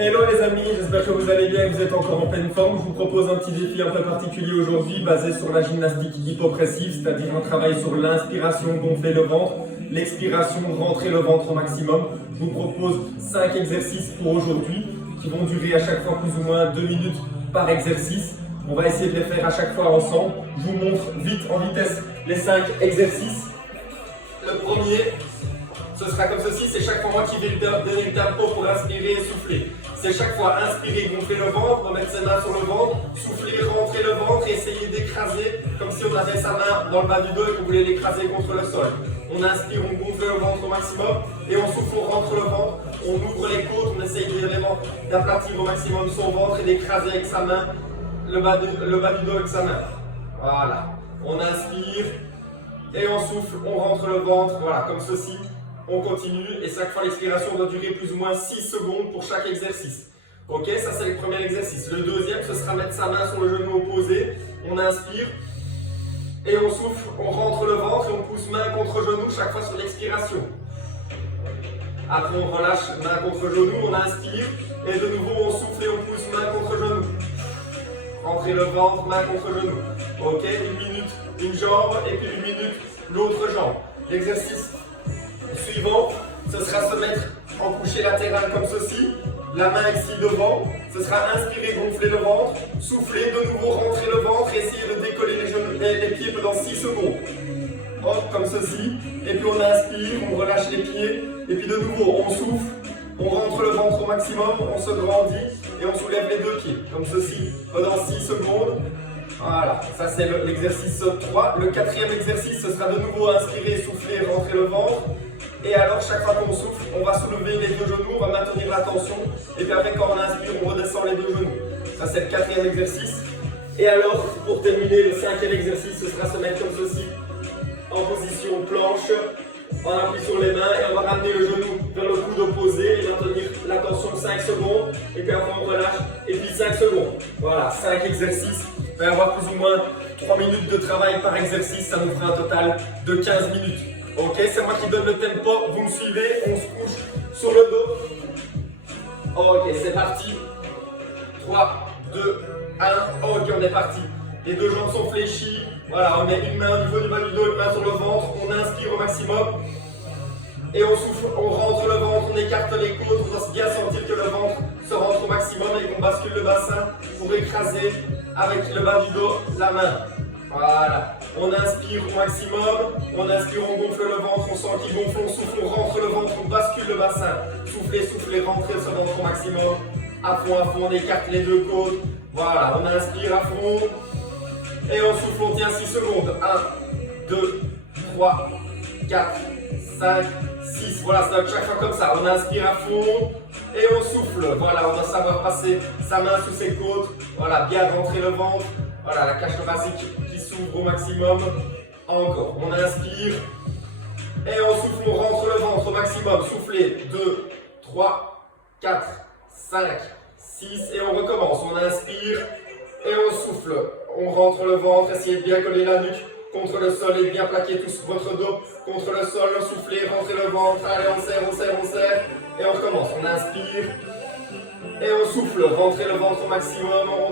Hello les amis, j'espère que vous allez bien et que vous êtes encore en pleine forme. Je vous propose un petit défi un peu particulier aujourd'hui basé sur la gymnastique hypopressive, c'est-à-dire un travail sur l'inspiration, gonfler le ventre, l'expiration, rentrer le ventre au maximum. Je vous propose 5 exercices pour aujourd'hui qui vont durer à chaque fois plus ou moins 2 minutes par exercice. On va essayer de les faire à chaque fois ensemble. Je vous montre vite en vitesse les 5 exercices. Le premier, ce sera comme ceci, c'est chaque fois moi qui vais donner le tempo pour inspirer et souffler. C'est chaque fois inspirer, gonfler le ventre, remettre ses mains sur le ventre, souffler, rentrer le ventre et essayer d'écraser comme si on avait sa main dans le bas du dos et qu'on voulait l'écraser contre le sol. On inspire, on gonfle le ventre au maximum et on souffle, on rentre le ventre, on ouvre les côtes, on essaye vraiment d'aplatir au maximum son ventre et d'écraser avec sa main le bas du dos avec sa main. Voilà, on inspire et on souffle, on rentre le ventre, voilà, comme ceci. On continue et chaque fois l'expiration doit durer plus ou moins 6 secondes pour chaque exercice. Ok, ça c'est le premier exercice. Le deuxième, ce sera mettre sa main sur le genou opposé. On inspire et on souffle, on rentre le ventre et on pousse main contre genou chaque fois sur l'expiration. Après on relâche main contre genou, on inspire et de nouveau on souffle et on pousse main contre genou. Rentrer le ventre, main contre genou. Ok, 1 minute, une jambe et puis 1 minute, l'autre jambe. L'exercice suivant, ce sera se mettre en couché latéral comme ceci, la main ici devant, ce sera inspirer, gonfler le ventre, souffler, de nouveau rentrer le ventre et essayer de décoller les pieds pendant 6 secondes. Hop, comme ceci, et puis on inspire, on relâche les pieds, et puis de nouveau on souffle, on rentre le ventre au maximum, on se grandit et on soulève les deux pieds, comme ceci, pendant 6 secondes. Voilà, ça c'est l'exercice 3. Le quatrième exercice, ce sera de nouveau inspirer, souffler, rentrer le ventre. Et alors, chaque fois qu'on souffle, on va soulever les deux genoux, on va maintenir la tension. Et puis après, quand on inspire, on redescend les deux genoux. Ça, c'est le quatrième exercice. Et alors, pour terminer, le cinquième exercice, ce sera se mettre comme ceci, en position planche. On appuie sur les mains et on va ramener le genou vers le coude opposé et maintenir la tension 5 secondes. Et puis après, on relâche. Et puis 5 secondes. Voilà, 5 exercices. Il va y avoir plus ou moins 3 minutes de travail par exercice. Ça nous fera un total de 15 minutes. Ok, c'est moi qui donne le tempo, vous me suivez, on se couche sur le dos. Ok, c'est parti. 3, 2, 1, ok, on est parti. Les deux jambes sont fléchies. Voilà, on met une main au niveau du bas du dos, une main sur le ventre. On inspire au maximum. Et on souffle, on rentre le ventre, on écarte les côtes. On doit bien sentir que le ventre se rentre au maximum et qu'on bascule le bassin pour écraser avec le bas du dos la main. Voilà, on inspire au maximum, on inspire, on gonfle le ventre, on sent qu'il gonfle, on souffle, on rentre le ventre, on bascule le bassin. Soufflez, soufflez, rentrez ce ventre au maximum. À fond, on écarte les deux côtes. Voilà, on inspire à fond. Et on souffle, on tient 6 secondes. 1, 2, 3, 4, 5, 6. Voilà, ça va chaque fois comme ça. On inspire à fond et on souffle. Voilà, on doit savoir passer sa main sous ses côtes. Voilà, bien rentrer le ventre. Voilà, la cage thoracique qui s'ouvre au maximum. Encore, on inspire. Et on souffle, on rentre le ventre au maximum. Soufflez, 2, 3, 4, 5, 6. Et on recommence. On inspire et on souffle. On rentre le ventre, essayez de bien coller la nuque contre le sol et bien plaquer tout votre dos contre le sol. Soufflez, rentrez le ventre. Allez, on serre, on serre, on serre. Et on recommence. On inspire. Et on souffle, rentrez le ventre au maximum, on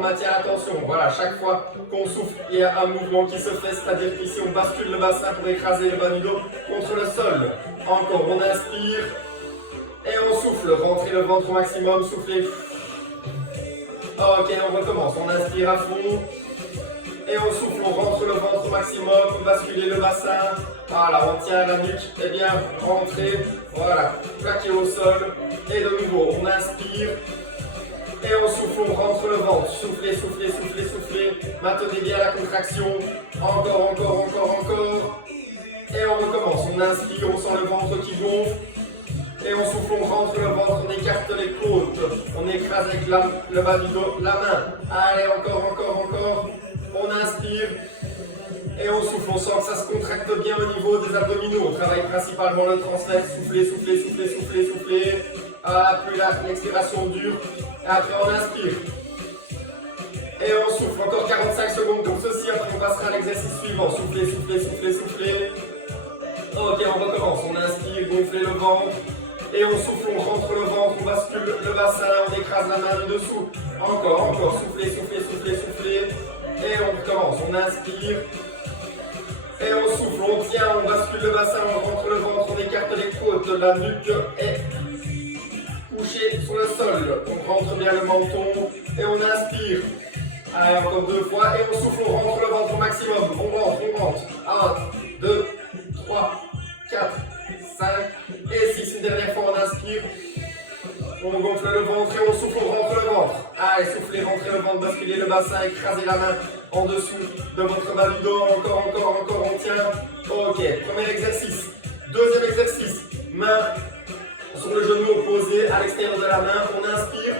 maintient la tension. Voilà, chaque fois qu'on souffle, il y a un mouvement qui se fait, c'est-à-dire qu'ici on bascule le bassin pour écraser le bas du dos contre le sol. Encore, on inspire et on souffle, rentrez le ventre au maximum, soufflez. Ok, on recommence, on inspire à fond. Et on souffle, on rentre le ventre au maximum, vous basculez le bassin. Voilà, on tient la nuque, et bien rentrez, voilà, plaquez au sol. Et de nouveau, on inspire. Et on souffle, on rentre le ventre. Soufflez, soufflez, soufflez, soufflez. Maintenez bien la contraction. Encore, encore, encore, encore. Et on recommence, on inspire, on sent le ventre qui gonfle. Et on souffle, on rentre le ventre, on écarte les côtes. On écrase avec le bas du dos, la main. Allez, encore, encore, encore. On inspire et on souffle, on sent que ça se contracte bien au niveau des abdominaux. On travaille principalement le transverse, soufflez, soufflez, soufflez, soufflez, soufflez. Ah, plus l'expiration dure. Et après on inspire. Et on souffle, encore 45 secondes comme ceci, après on passera à l'exercice suivant. Soufflez, soufflez, soufflez, soufflez. Ok, on recommence, on inspire, gonflez le ventre. Et on souffle, on rentre le ventre, on bascule le bassin, on écrase la main du dessous. Encore, soufflez, soufflez, soufflez, soufflez. Et on recommence, on inspire. Et on souffle, on tient, on bascule le bassin, on rentre le ventre, on écarte les côtes, la nuque est couchée sur le sol. On rentre bien le menton et on inspire. Allez, encore 2 fois et on souffle, on rentre le ventre au maximum. On rentre. 1, 2, 3, 4, 5 et 6. Une dernière fois, on inspire. On gonfle le ventre et on souffle, on rentre le ventre. Allez, soufflez, rentrez le ventre, basculez le bassin, écrasez la main en dessous de votre bas du dos. Encore, on tient. Ok, premier exercice. Deuxième exercice. Main sur le genou opposé à l'extérieur de la main. On inspire.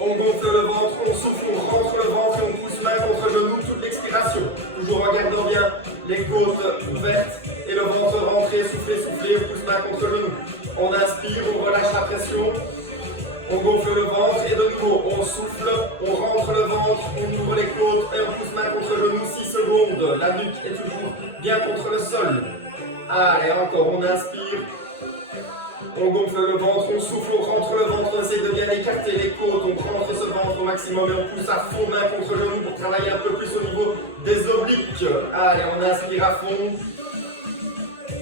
On gonfle le ventre, on souffle, on rentre le ventre et on pousse main contre genou, toute l'expiration. Toujours en gardant bien les côtes ouvertes et le ventre rentré, soufflez, on pousse main contre genou. On inspire, on relâche la pression, on gonfle le ventre et de nouveau, on souffle, on rentre le ventre, on ouvre les côtes et on pousse main contre genou, 6 secondes. La nuque est toujours bien contre le sol. Allez, encore, on inspire. On gonfle le ventre, on souffle, on rentre le ventre, on essaie de bien écarter les côtes, on rentre ce ventre au maximum et on pousse à fond main contre genou pour travailler un peu plus au niveau des obliques. Allez, on inspire à fond.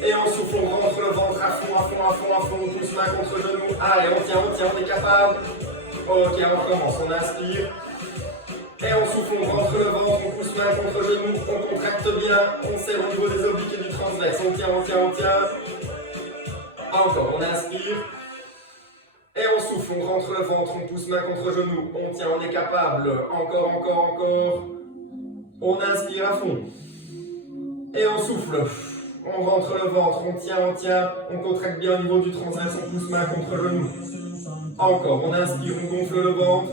Et on souffle, on rentre le ventre à fond, on pousse main contre genou. Allez, on tient, on est capable. Ok, on recommence, on inspire. Et on souffle, on rentre le ventre, on pousse main contre genou, on contracte bien, on serre au niveau des obliques et du transverse. On tient. Encore, on inspire. Et on souffle, on rentre le ventre, on pousse main contre genou. On tient, on est capable. Encore. On inspire à fond. Et on souffle. On rentre le ventre, on tient. On contracte bien au niveau du transverse, on pousse main contre genou. Encore, on inspire, on gonfle le ventre.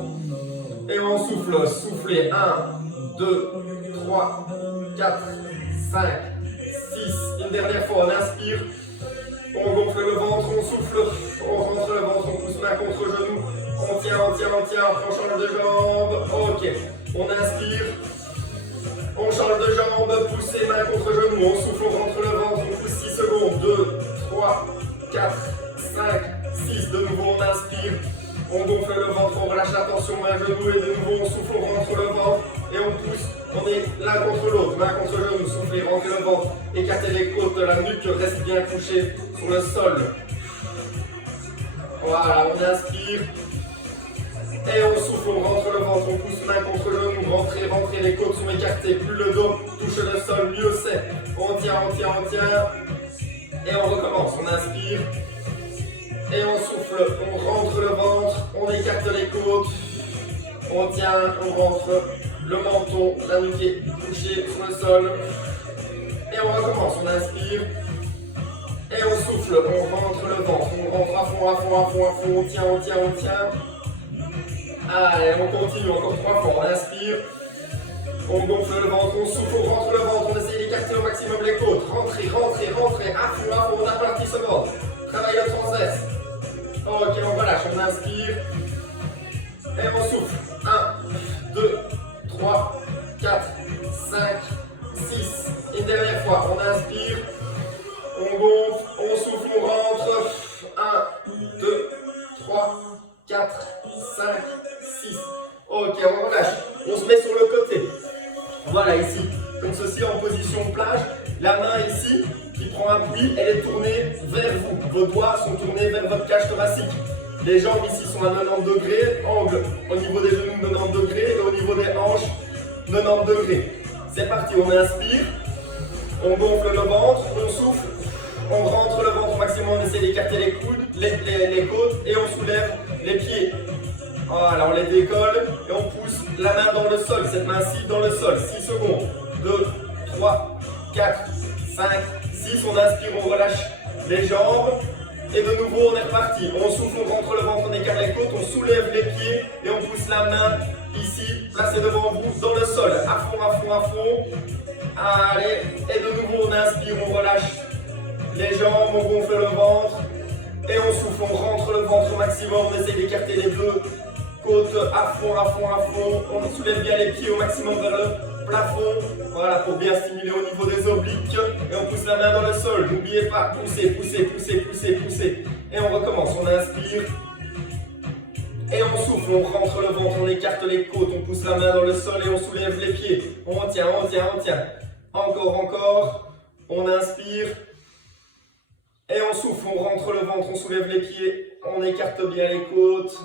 Et on souffle. Soufflez. 1, 2, 3, 4, 5, 6. Une dernière fois, on inspire. On gonfle le ventre, on souffle, on rentre le ventre, on pousse main contre genou. On tient, on change de jambe. Ok, on inspire. On change de jambe, poussez main contre genou. On souffle, on rentre le ventre, on pousse 6 secondes. 2, 3, 4, 5, 6. De nouveau, on inspire. On gonfle le ventre, on relâche la tension main genou. Et de nouveau, on souffle, on rentre le ventre. Et on pousse. On est l'un contre l'autre, main contre genou, soufflez, rentrez le ventre, écartez les côtes, la nuque reste bien couchée sur le sol. Voilà, on inspire. Et on souffle, on rentre le ventre, on pousse main contre genou, rentrez, les côtes sont écartées, plus le dos touche le sol, mieux c'est. On tient. Et on recommence, on inspire. Et on souffle, on rentre le ventre, on écarte les côtes. On tient, on rentre. Le menton, la nuque est couchée sur le sol. Et on recommence, on inspire. Et on souffle, on rentre le ventre, on rentre à fond, on tient. Allez, on continue, encore 3 fois, on inspire. On gonfle le ventre, on souffle, on rentre le ventre, on essaye d'écarter au maximum les côtes. Rentrez, à fond, on aplatit ce ventre. Travaille le transverse. Ok, on relâche, on inspire. Et on souffle. 1, 2, 3, 4, 5, 6. Une dernière fois, on inspire, on gonfle, on souffle, on rentre. 1, 2, 3, 4, 5, 6. Ok, on relâche. On se met sur le côté. Voilà, ici, comme ceci, en position plage. La main ici, qui prend appui, elle est tournée vers vous. Vos doigts sont tournés vers votre cage thoracique. Les jambes ici sont à 90 degrés, angle au niveau des genoux 90 degrés et au niveau des hanches 90 degrés. C'est parti, on inspire, on gonfle le ventre, on souffle, on rentre le ventre au maximum, on essaie d'écarter les coudes, les côtes et on soulève les pieds. Voilà, on les décolle et on pousse la main dans le sol, cette main-ci dans le sol. 6 secondes, 2, 3, 4, 5, 6, on inspire, on relâche les jambes. Et de nouveau, on est reparti. On souffle, on rentre le ventre, on écarte les côtes, on soulève les pieds et on pousse la main ici, placée devant vous, dans le sol. À fond. Allez. Et de nouveau, on inspire, on relâche les jambes, on gonfle le ventre. Et on souffle, on rentre le ventre au maximum, on essaie d'écarter les deux côtes à fond. On soulève bien les pieds au maximum vers le plafond. Voilà, pour bien stimuler au niveau des obliques. Et on pousse la main dans le sol. N'oubliez pas, poussez. Et on recommence, on inspire. Et on souffle, on rentre le ventre, on écarte les côtes, on pousse la main dans le sol et on soulève les pieds. On tient, on tient, on tient. Encore, encore. On inspire. Et on souffle, on rentre le ventre, on soulève les pieds. On écarte bien les côtes.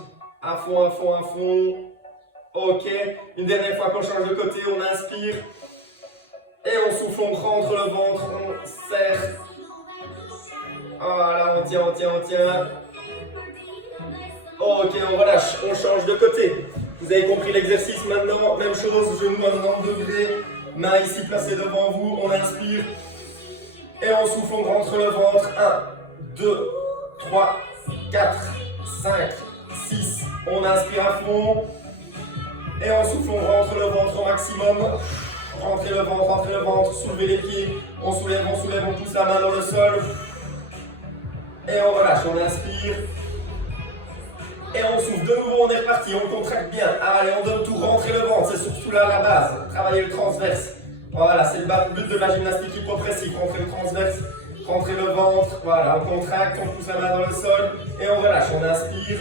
À fond, à fond, à fond. Ok. Une dernière fois qu'on change de côté, on inspire. Et on souffle, on rentre le ventre, on serre. Voilà, on tient, on tient, on tient. Ok, on relâche, on change de côté. Vous avez compris l'exercice maintenant. Même chose, genou à 90 degrés. Main ici placée devant vous. On inspire. Et on souffle, on rentre le ventre. 1, 2, 3, 4, 5, 6. On inspire à fond. Et on souffle, on rentre le ventre au maximum. Rentrez le ventre, soulevez les pieds. On soulève, on pousse la main dans le sol. Et on relâche, on inspire. Et on souffle, de nouveau on est reparti, on contracte bien. Allez, on donne tout, rentrez le ventre, c'est surtout là la base. Travaillez le transverse. Voilà, c'est le but de la gymnastique hypopressive. Rentrez le transverse, rentrez le ventre. Voilà, on contracte, on pousse la main dans le sol. Et on relâche, on inspire.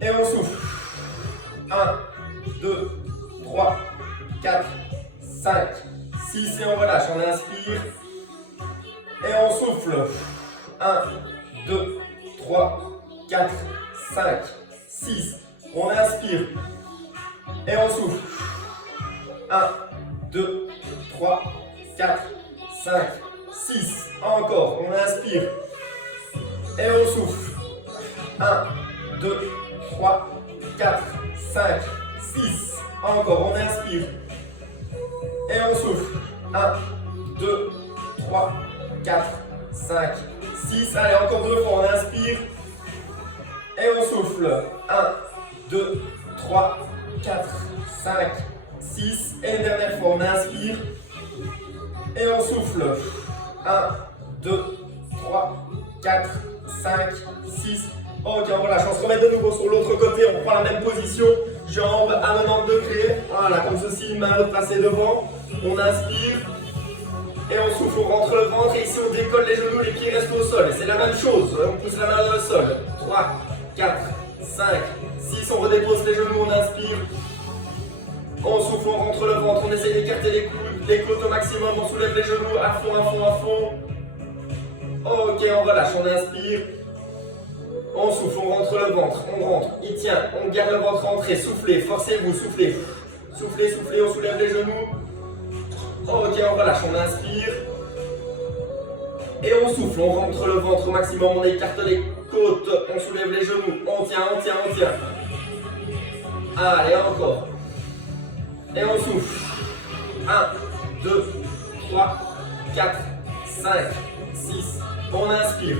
Et on souffle. 1, 2, 3, 4, 5, 6. Et on relâche, on inspire. Et on souffle. 1, 2, 3, 4, 5, 6, on inspire et on souffle. 1, 2, 3, 4, 5, 6, encore, on inspire et on souffle. 1, 2, 3, 4, 5, 6, encore, on inspire et on souffle. 1, 2, 3, 4, 5, 6, allez, encore deux fois, on inspire. Et on souffle. 1, 2, 3, 4, 5, 6. Et une dernière fois, on inspire. Et on souffle. 1, 2, 3, 4, 5, 6. Ok, on relâche. On se remet de nouveau sur l'autre côté. On prend la même position. Jambes à 90 degrés. Voilà, comme ceci, main placée devant. On inspire. Et on souffle, on rentre le ventre. Et ici, on décolle les genoux, les pieds restent au sol. Et c'est la même chose. On pousse la main dans le sol. 3, 4, 5, 6, on redépose les genoux, on inspire. On souffle, on rentre le ventre, on essaie d'écarter les côtes au maximum, on soulève les genoux à fond, à fond, à fond. Ok, on relâche, on inspire. On souffle, on rentre le ventre, on rentre, il tient, on garde le ventre rentré, soufflez, forcez-vous, soufflez. Soufflez, soufflez, on soulève les genoux. Ok, on relâche, on inspire. Et on souffle, on rentre le ventre au maximum, on écarte les côtes, on soulève les genoux, on tient, on tient, on tient. Allez, encore. Et on souffle. 1, 2, 3, 4, 5, 6. On inspire.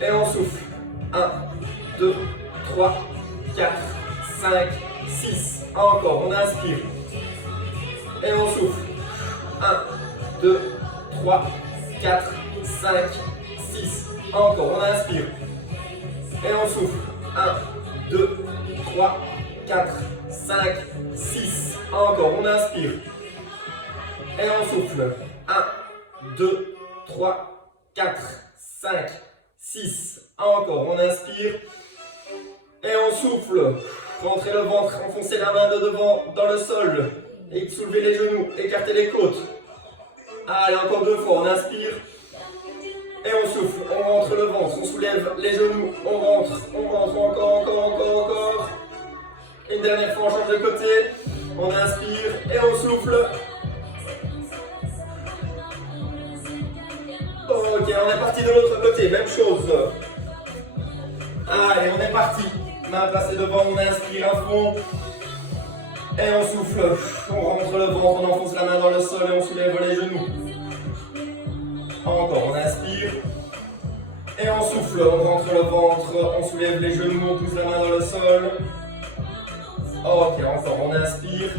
Et on souffle. 1, 2, 3, 4, 5, 6. Encore, on inspire. Et on souffle. 1, 2, 3, 4, 5, 6. Encore, on inspire. Et on souffle. 1, 2, 3, 4, 5, 6. Encore, on inspire. Et on souffle. 1, 2, 3, 4, 5, 6. Encore, on inspire. Et on souffle. Rentrez le ventre, enfoncez la main de devant dans le sol. Et soulevez les genoux, écartez les côtes. Allez, encore deux fois, on inspire. Et on souffle, on rentre le ventre, on soulève les genoux, on rentre, encore. Une dernière fois, on change de côté. On inspire et on souffle. Ok, on est parti de l'autre côté, même chose. Allez, on est parti. Main placée devant, on inspire à fond. Et on souffle. On rentre le ventre, on enfonce la main dans le sol et on soulève les genoux. Encore, on inspire. Et on souffle, on rentre le ventre, on soulève les genoux, on pousse la main dans le sol. Ok, encore, on inspire.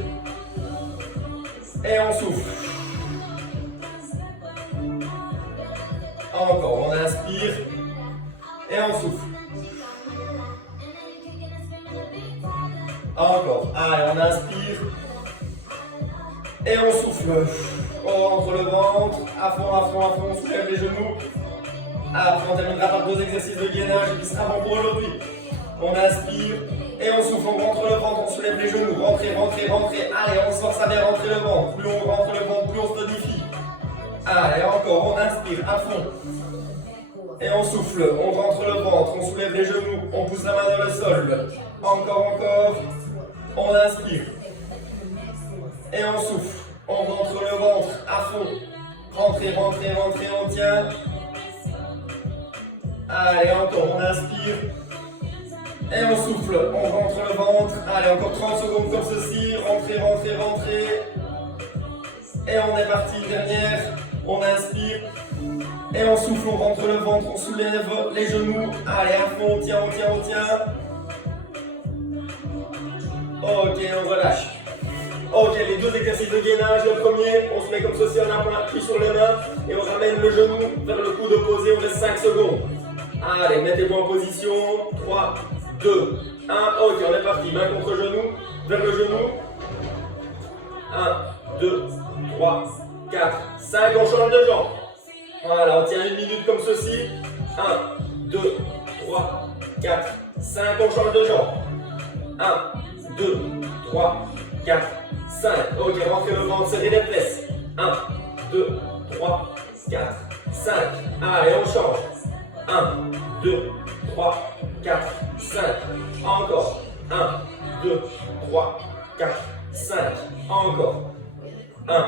Et on souffle. Encore, on inspire. Et on souffle. Encore, allez, on inspire. Et on souffle. On rentre le ventre, à fond, on soulève les genoux. Après, on terminera par 2 exercices de gainage qui sera bon pour aujourd'hui. On inspire et on souffle, on rentre le ventre, on soulève les genoux, rentrez, rentrez, rentrez. Allez, on se force à bien rentrer le ventre. Plus on rentre le ventre, plus on se tonifie. Allez, encore, on inspire à fond. Et on souffle, on rentre le ventre, on soulève les genoux, on pousse la main dans le sol. Encore, encore. On inspire. Et on souffle, on rentre le ventre à fond. Rentrez, rentrez, rentrez, on tient. Allez, encore, on inspire. Et on souffle, on rentre le ventre. Allez, encore 30 secondes comme ceci. Rentrez, rentrez, rentrez. Et on est parti, une dernière. On inspire. Et on souffle, on rentre le ventre, on soulève les genoux. Allez, à fond, on tient, on tient, on tient. Ok, on relâche. Ok, les 2 exercices de gainage. Le premier, on se met comme ceci, on appuie sur les mains. Et on ramène le genou vers le coude opposé, on laisse 5 secondes. Allez, mettez-vous en position. 3, 2, 1. Ok, on est parti. Main contre genou, vers le genou. 1, 2, 3, 4, 5. On change de jambe. Voilà, on tient 1 minute comme ceci. 1, 2, 3, 4, 5. On change de jambe. 1, 2, 3, 4, 5. Ok, rentrez le ventre, serrez les fesses. 1, 2, 3, 4, 5. Allez, on change. 1, 2, 3, 4, 5. Encore. 1, 2, 3, 4, 5. Encore. 1,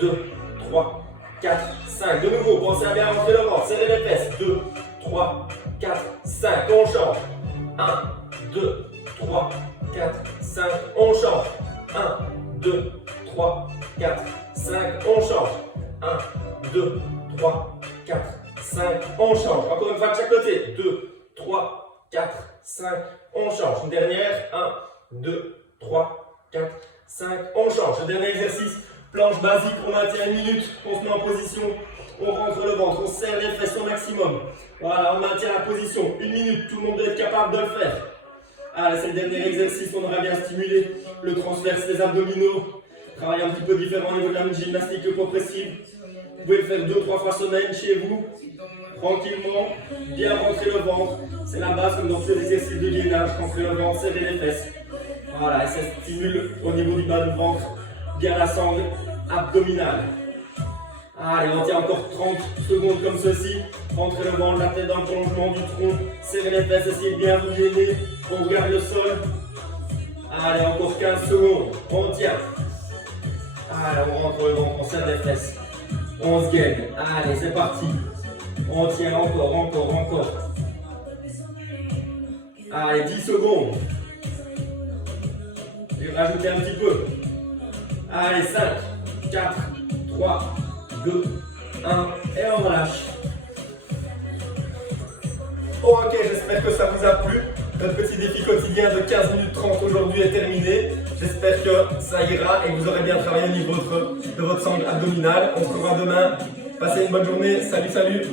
2, 3, 4, 5. De nouveau, pensez à bien rentrer le ventre, serrez les fesses. 2, 3, 4, 5. On change. 1, 2, 3, 4, 5. On change. 1, 2, 3, 4, 5. On change. 1, 2, 3, 4, 5. On change. Encore une fois de chaque côté. 2, 3, 4, 5. On change. Une dernière. 1, 2, 3, 4, 5. On change. Le dernier exercice. Planche basique, on maintient 1 minute, on se met en position, on rentre le ventre, on serre les fesses au maximum. Voilà, on maintient la position, 1 minute, tout le monde doit être capable de le faire. Allez, c'est le dernier exercice, on aura bien stimulé le transverse des abdominaux. Travail un petit peu différent au niveau de la gymnastique progressive. Vous pouvez le faire 2-3 fois semaine chez vous, tranquillement, bien rentrer le ventre. C'est la base comme dans tous les exercices de gainage, rentrer le ventre, serrer les fesses. Voilà, et ça stimule au niveau du bas du ventre. Bien la sangle abdominale. Allez, on tient encore 30 secondes comme ceci. Rentrez le ventre, la tête dans le prolongement du tronc. Serrez les fesses, essayez de bien vous gainer. On regarde le sol. Allez, encore 15 secondes. On tient. Allez, on rentre le ventre, on serre les fesses. On se gaine. Allez, c'est parti. On tient encore, encore, encore. Allez, 10 secondes. Je vais rajouter un petit peu. Allez, 5, 4, 3, 2, 1, et on relâche. Ok, j'espère que ça vous a plu. Notre petit défi quotidien de 15 minutes 30 aujourd'hui est terminé. J'espère que ça ira et que vous aurez bien travaillé au niveau de votre sangle abdominale. On se revoit demain. Passez une bonne journée. Salut, salut.